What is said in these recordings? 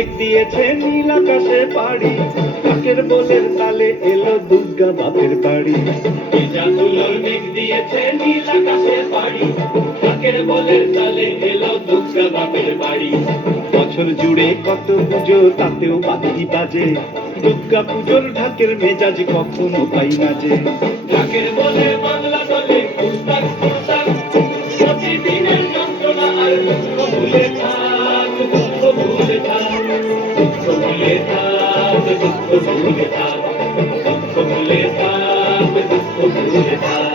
মেঘ দিয়েছে নীল আকাশে পাড়ি, কাকের বলের তালে এলো দুর্গা বাপের বাড়ি। ভেজা তুলোর মেঘ দিয়েছে নীল আকাশে পাড়ি, কাকের বলের তালে এলো দুর্গা বাপের বাড়ি। বছর জুড়ে কত পুজো তাতেও বাতি বাজে, দুর্গা পুজোর ঢাকের মেজাজ কখনো পাই না যে। ঢাকের বলে বাংলা দলে কুস্তাক কুস্তাক, প্রতিদিনের যন্ত্রণা আর দুঃখ ভুলে থাক, দুঃখ ভুলে থাক, দুঃখ ভুলে থাক, দুঃখ ভুলে থাক, দুঃখ ভুলে থাক, দুঃখ ভুলে থাক।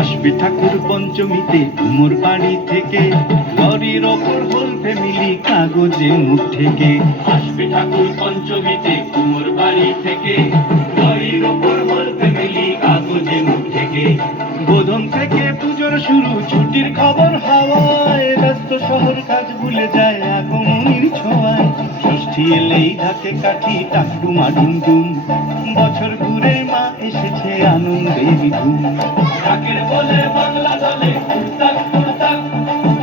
আসবে ঠাকুর পঞ্চমীতে কুমোর বাড়ি থেকে, লরির ওপর হোল ফ্যামিলি কাগজে মুখ থেকে। আসবে ঠাকুর পঞ্চমীতে কুমোর বাড়ি থেকে, লরির ওপর হোল ফ্যামিলি কাগজে মুখ থেকে। বোধন থেকে পুজোর শুরু, ছুটির খবর হাওয়ায়, ব্যস্ত শহর কাজ ভুলে যায় আগমনীর ছোঁয়ায়। ষষ্ঠী এলেই ঢাকে কাঠি টাকটুমা ডুমডুম, বছর ঘুরে মা এসেছে আনন্দের ধুম। ঢাকের বলে বাংলা দলে কুস্তাক কুস্তাক,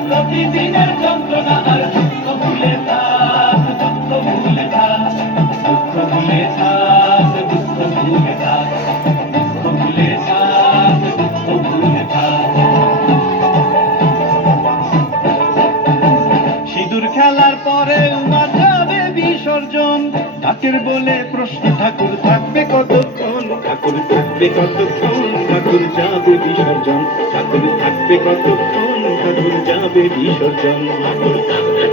প্রতিদিনের যন্ত্রণা আর দুঃখ ভুলে থাক, দুঃখ ভুলে থাক, দুঃখ ভুলে থাক, দুঃখ ভুলে থাক, দুঃখ ভুলে থাক, দুঃখ ভুলে থাক। সিঁদুর খেলার পরে উমা যাবে বিসর্জন, ঢাকের বলে প্রশ্ন ঠাকুর থাকবে কতক্ষণ, ঠাকুর থাকবে কতক্ষণ, ঠাকুর যাবে বিসর্জন, ঠাকুর থাকবে কতক্ষণ, ঠাকুর যাবে বিসর্জন, ঠাকুর থাকবে